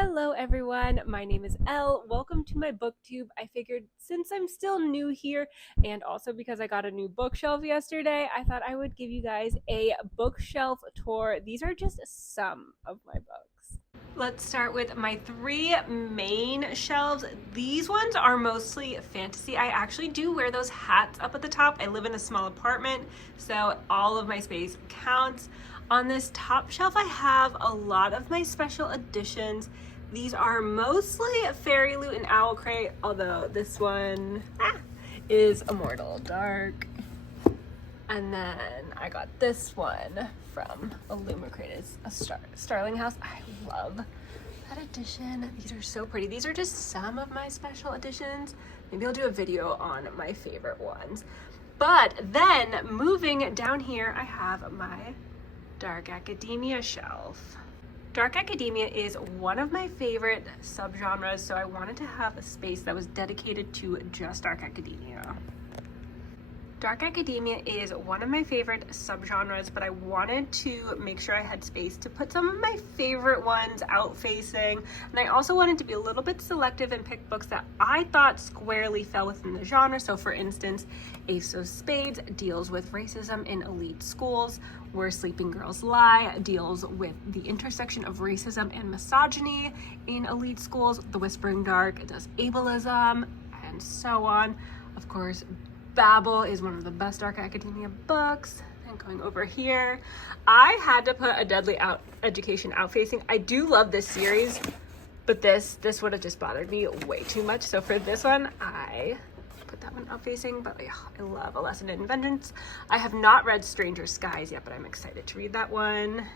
Hello everyone, my name is Elle. Welcome to my booktube. I figured since I'm still new here and also because I got a new bookshelf yesterday, I thought I would give you guys a bookshelf tour. These are just some of my books. Let's start with my three main shelves. These ones are mostly fantasy. I actually do wear those hats up at the top. I live in a small apartment, so all of my space counts. On this top shelf, I have a lot of my special editions. These are mostly Fairy Loot and Owl Crate, although this one is Immortal Dark. And then I got this one from Illumicrate. It's a Starling House. I love that edition. These are so pretty. These are just some of my special editions. Maybe I'll do a video on my favorite ones. But then moving down here, I have my Dark Academia shelf. Dark Academia is one of my favorite subgenres, so I wanted to have a space that was dedicated to just Dark Academia. Dark Academia is one of my favorite subgenres, but I wanted to make sure I had space to put some of my favorite ones out facing, and I also wanted to be a little bit selective and pick books that I thought squarely fell within the genre. So for instance, Ace of Spades deals with racism in elite schools, Where Sleeping Girls Lie deals with the intersection of racism and misogyny in elite schools, The Whispering Dark does ableism, and so on. Of course, Babel is one of the best Dark Academia books. And going over here, I had to put A Deadly Education outfacing. I do love this series, but this would have just bothered me way too much. So for this one, I put that one outfacing, but I love A Lesson in Vengeance. I have not read Stranger Skies yet, but I'm excited to read that one.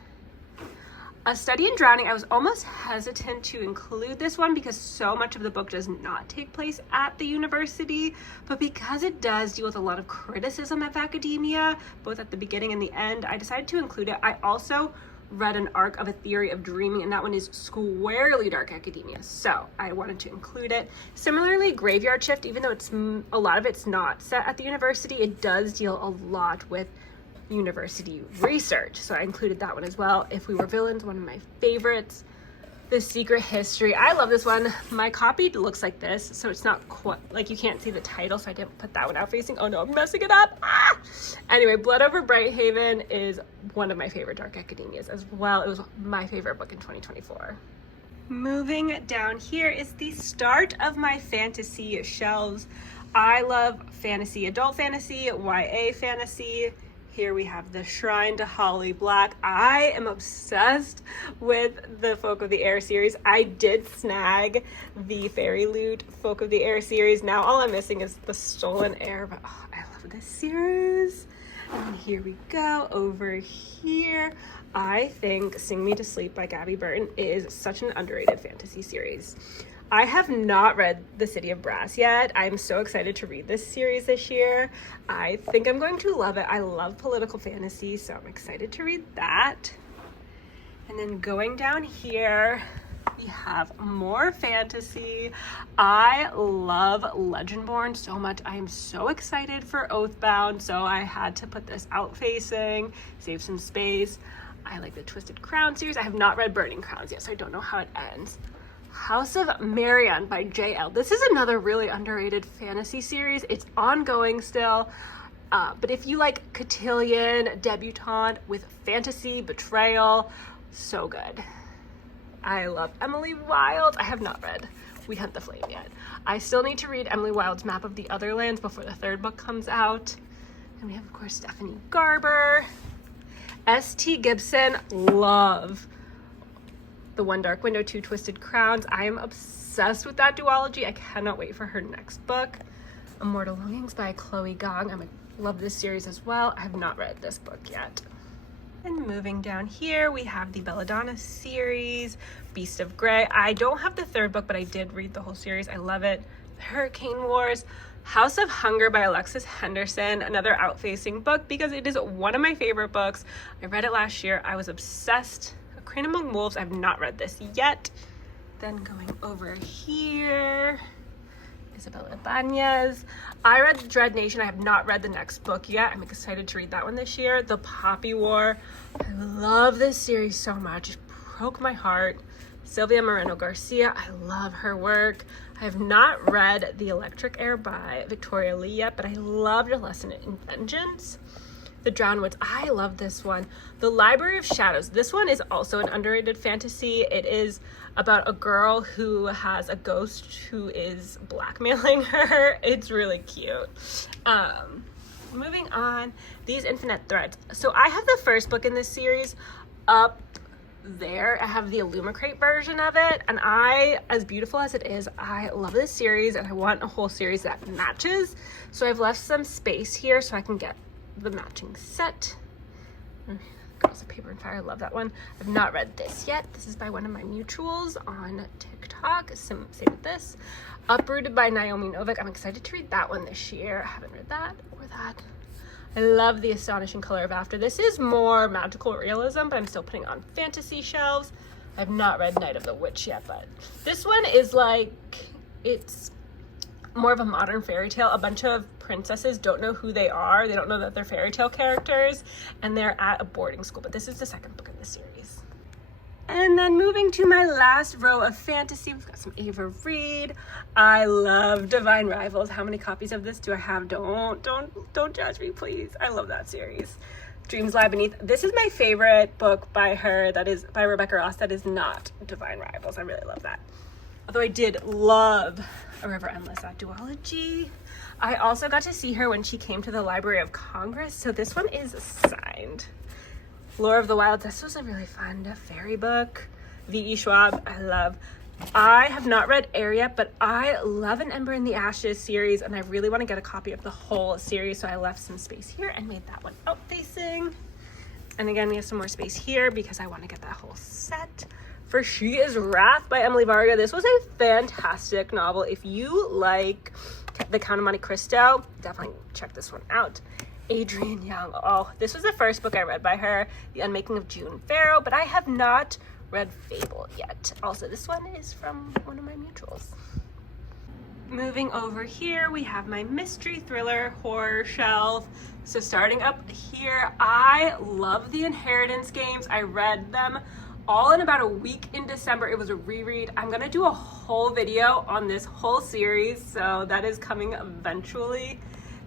A Study in Drowning, I was almost hesitant to include this one because so much of the book does not take place at the university, but because it does deal with a lot of criticism of academia, both at the beginning and the end, I decided to include it. I also read an arc of A Theory of Dreaming, and that one is squarely Dark Academia, so I wanted to include it. Similarly, Graveyard Shift, even though a lot of it's not set at the university, it does deal a lot with university research, so I included that one as well. If We Were Villains, one of my favorites. The Secret History, I love this one. My copy looks like this, so it's not quite like, you can't see the title, so I didn't put that one out facing. Oh no, I'm messing it up. Anyway, Blood Over Brighthaven is one of my favorite Dark Academias as well. It was my favorite book in 2024. Moving down here is the start of my fantasy shelves. I love fantasy, adult fantasy, YA fantasy. Here we have the Shrine to Holly Black. I am obsessed with the Folk of the Air series. I did snag the Fairy Loot Folk of the Air series. Now all I'm missing is the Stolen Air, but I love this series. And here we go over here. I think Sing Me to Sleep by Gabby Burton is such an underrated fantasy series. I have not read The City of Brass yet. I'm so excited to read this series this year. I think I'm going to love it. I love political fantasy, so I'm excited to read that. And then going down here, we have more fantasy. I love Legendborn so much. I am so excited for Oathbound, so I had to put this out facing, save some space. I like the Twisted Crown series. I have not read Burning Crowns yet, so I don't know how it ends. House of Marion by J.L. This is another really underrated fantasy series. It's ongoing still, but if you like cotillion, debutante with fantasy, betrayal, so good. I love Emily Wilde. I have not read We Hunt the Flame yet. I still need to read Emily Wilde's Map of the Otherlands before the third book comes out. And we have, of course, Stephanie Garber. S.T. Gibson, love The One Dark Window, Two Twisted Crowns. I am obsessed with that duology. I cannot wait for her next book. Immortal Longings by Chloe Gong. I love this series as well. I have not read this book yet. And moving down here, we have the Belladonna series, Beast of Grey. I don't have the third book, but I did read the whole series. I love it. The Hurricane Wars. House of Hunger by Alexis Henderson, another outfacing book because it is one of my favorite books. I read it last year. I was obsessed. A Crane Among Wolves. I've not read this yet. Then going over here, Isabel Ibanez. I read Dread Nation. I have not read the next book yet. I'm excited to read that one this year. The Poppy War. I love this series so much. It broke my heart Sylvia Moreno Garcia, I love her work. I have not read The Electric Air by Victoria Lee yet, but I loved A Lesson in Vengeance. The Drowned Woods, I love this one. The Library of Shadows, this one is also an underrated fantasy. It is about a girl who has a ghost who is blackmailing her. It's really cute. Moving on, These Infinite Threads. So I have the first book in this series up there. I have the Illumicrate version of it, and as beautiful as it is, I love this series and I want a whole series that matches. So I've left some space here so I can get the matching set. Girls of Paper and Fire, I love that one. I've not read this yet. This is by one of my mutuals on TikTok. Same with this. Uprooted by Naomi Novik. I'm excited to read that one this year. I haven't read that or that. I love The Astonishing Color of After. This is more magical realism, but I'm still putting on fantasy shelves. I've not read Night of the Witch yet, but this one is like, it's more of a modern fairy tale. A bunch of princesses don't know who they are. They don't know that they're fairy tale characters, and they're at a boarding school. But this is the second book in the series. And then moving to my last row of fantasy, we've got some Ava Reid. I love Divine Rivals. How many copies of this do I have? Don't judge me, please. I love that series. Dreams Lie Beneath. This is my favorite book by her. That is by Rebecca Ross. That is not Divine Rivals. I really love that. Although I did love A River Endless, that duology. I also got to see her when she came to the Library of Congress. So this one is signed. Lore of the Wild. This was a really fun fairy book. V.E. Schwab, I love. I have not read Air yet, but I love An Ember in the Ashes series, and I really want to get a copy of the whole series, so I left some space here and made that one out facing. And again, we have some more space here because I want to get that whole set. For She Is Wrath by Emily Varga. This was a fantastic novel. If you like The Count of Monte Cristo, definitely check this one out. Adrienne Young. Oh, this was the first book I read by her, The Unmaking of June Farrow, but I have not read Fable yet. Also, this one is from one of my mutuals. Moving over here, we have my mystery thriller horror shelf. So starting up here, I love the Inheritance games. I read them all in about a week in December. It was a reread. I'm gonna do a whole video on this whole series, so that is coming eventually.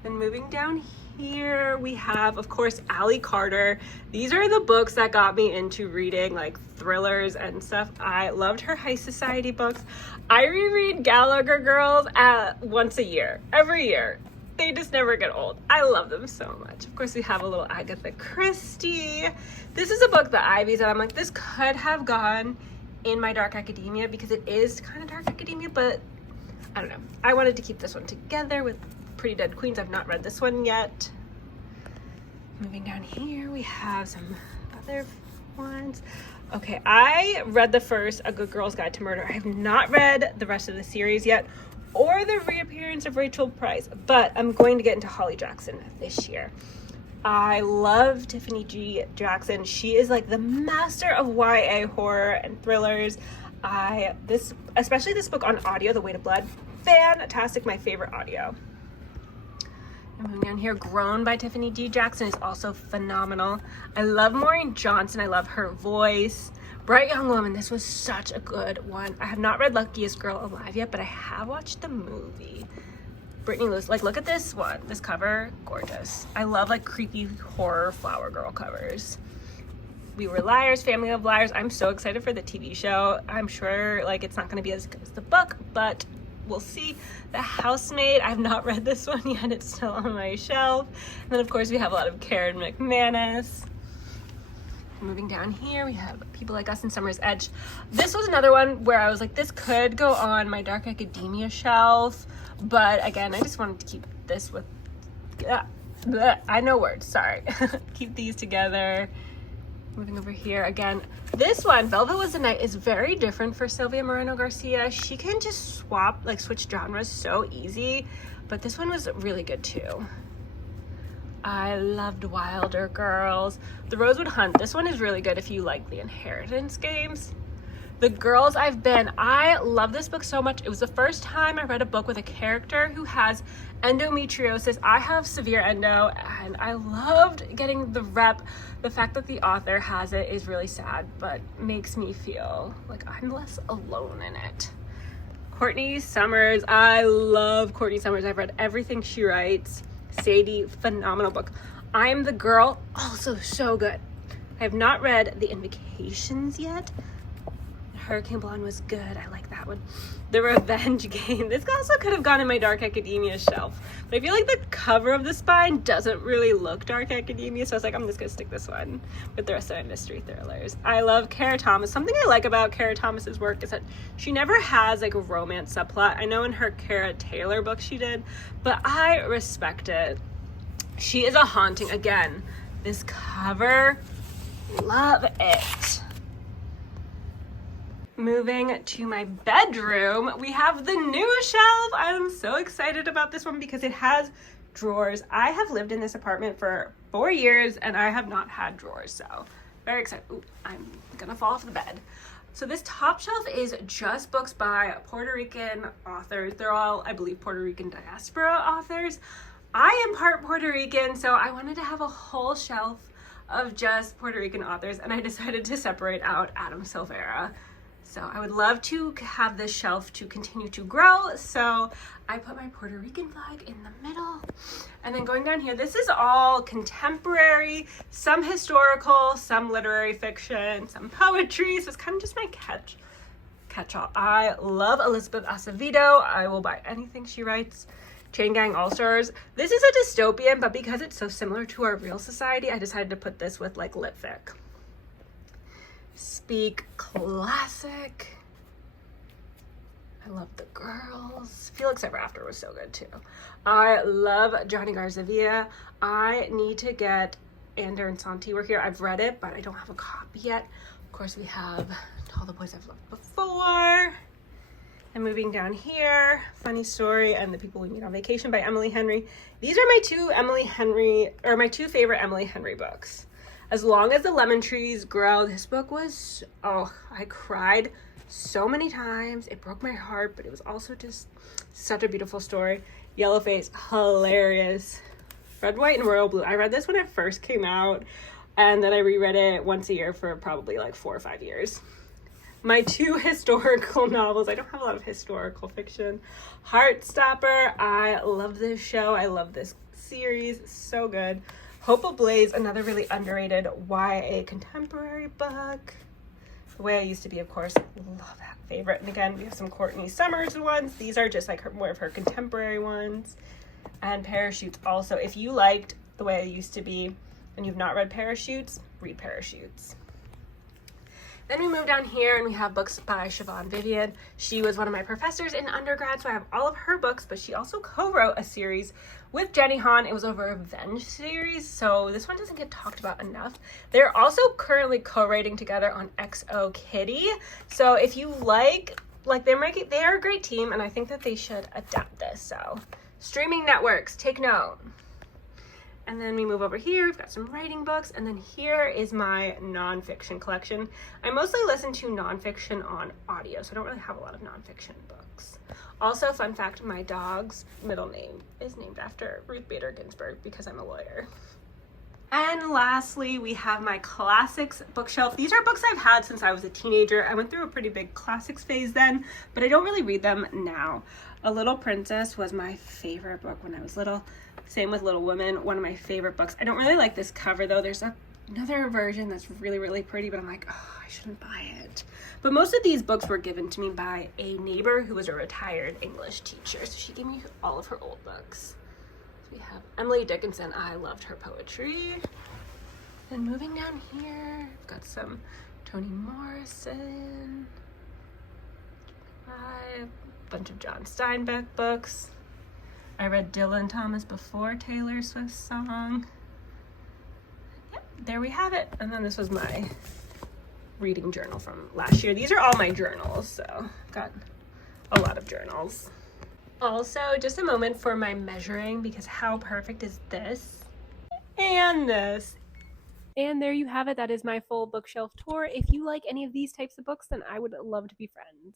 Then moving down here, we have, of course, Allie Carter. These are the books that got me into reading like thrillers and stuff. I loved her high society books. I reread Gallagher Girls once a year, every year. They just never get old. I love them so much. Of course, we have a little Agatha Christie. This is a book that Ivy said, I'm like, this could have gone in my dark academia because it is kind of dark academia, but I don't know. I wanted to keep this one together with Pretty Dead Queens. I've not read this one yet. Moving down here, we have some other ones. Okay, I read the first A Good Girl's Guide to Murder. I have not read the rest of the series yet, or the reappearance of Rachel Price, but I'm going to get into Holly Jackson this year. I love Tiffany G. Jackson. She is like the master of YA horror and thrillers. Especially this book on audio, The Weight of Blood, fantastic, my favorite audio. And moving down here, Grown by Tiffany D. Jackson is also phenomenal. I love Maureen Johnson. I love her voice. Bright Young Woman, this was such a good one. I have not read Luckiest Girl Alive yet, but I have watched the movie. Brittany Lewis, like, look at this one. This cover, gorgeous. I love like creepy horror flower girl covers. We Were Liars, Family of Liars. I'm so excited for the TV show. I'm sure like it's not going to be as good as the book, but we'll see. The Housemaid, I've not read this one yet. It's still on my shelf. And then of course we have a lot of Karen McManus. Moving down here, we have People Like Us and Summer's Edge. This was another one where I was like, this could go on my dark academia shelf, but again, I just wanted to keep this with, I know words, sorry. Keep these together. Moving over here again, this one, Velvet Was the Night, is very different for Sylvia Moreno Garcia. She can just switch genres so easy, but this one was really good too. I loved Wilder Girls. The Rosewood Hunt, this one is really good if you like the Inheritance games. The Girls I've Been. I love this book so much. It was the first time I read a book with a character who has endometriosis. I have severe endo, and I loved getting the rep. The fact that the author has it is really sad, but makes me feel like I'm less alone in it. Courtney Summers. I love Courtney Summers. I've read everything she writes. Sadie, phenomenal book. I Am the Girl, also so good. I have not read The Invocations yet. Hurricane Blonde was good. I like that one. The Revenge Game. This also could have gone in my Dark Academia shelf, but I feel like the cover of the spine doesn't really look Dark Academia, so I was like, I'm just gonna stick this one with the rest of my mystery thrillers. I love Kara Thomas. Something I like about Kara Thomas's work is that she never has like a romance subplot. I know in her Kara Taylor book she did, but I respect it. She is a haunting. Again, this cover, love it. Moving to my bedroom, we have the new shelf. I'm so excited about this one because it has drawers. I have lived in this apartment for 4 years and I have not had drawers, so very excited. Ooh, I'm gonna fall off the bed. So this top shelf is just books by Puerto Rican authors. They're all, I believe, Puerto Rican diaspora authors. I am part Puerto Rican, so I wanted to have a whole shelf of just Puerto Rican authors, and I decided to separate out Adam Silvera. So I would love to have this shelf to continue to grow. So I put my Puerto Rican flag in the middle. And then going down here, this is all contemporary, some historical, some literary fiction, some poetry. So it's kind of just my catch-all. I love Elizabeth Acevedo. I will buy anything she writes. Chain Gang All-Stars. This is a dystopian, but because it's so similar to our real society, I decided to put this with like lit fic. Speak classic. I love The Girls. Felix Ever After was so good too. I love Johnny Garzavia. I need to get Ander and Santi Were Here. I've read it, but I don't have a copy yet. Of course, we have All the Boys I've Loved Before. And moving down here, Funny Story and The People We Meet on Vacation by Emily Henry. These are my two favorite Emily Henry books. As Long as the Lemon Trees Grow. This book was, I cried so many times. It broke my heart, but it was also just such a beautiful story. Yellowface, hilarious. Red, White, and Royal Blue. I read this when it first came out, and then I reread it once a year for probably like 4 or 5 years. My two historical novels. I don't have a lot of historical fiction. Heartstopper. I love this show. I love this series. So good. Hope Ablaze, another really underrated YA contemporary book. The Way I Used to Be, of course, love that favorite. And again, we have some Courtney Summers ones. These are just like more of her contemporary ones. And Parachutes also. If you liked The Way I Used to Be and you've not read Parachutes, read Parachutes. Then we move down here and we have books by Siobhan Vivian. She was one of my professors in undergrad, so I have all of her books, but she also co-wrote a series with Jenny Han. It was a Revenge series, so this one doesn't get talked about enough. They're also currently co-writing together on XO Kitty. So if you like they are a great team, and I think that they should adapt this. So streaming networks, take note. And then we move over here, we've got some writing books, and then here is my nonfiction collection. I mostly listen to nonfiction on audio, so I don't really have a lot of nonfiction books. Also, fun fact, my dog's middle name is named after Ruth Bader Ginsburg because I'm a lawyer. And lastly, we have my classics bookshelf. These are books I've had since I was a teenager. I went through a pretty big classics phase then, but I don't really read them now. A Little Princess was my favorite book when I was little. Same with Little Women, one of my favorite books. I don't really like this cover though. There's another version that's really, really pretty, but I'm like, oh, I shouldn't buy it. But most of these books were given to me by a neighbor who was a retired English teacher. So she gave me all of her old books. So we have Emily Dickinson. I loved her poetry. Then moving down here, I've got some Toni Morrison. A bunch of John Steinbeck books. I read Dylan Thomas before Taylor Swift's song. Yep, there we have it. And then this was my reading journal from last year. These are all my journals, so I've got a lot of journals. Also, just a moment for my measuring, because how perfect is this and this? And there you have it. That is my full bookshelf tour. If you like any of these types of books, then I would love to be friends.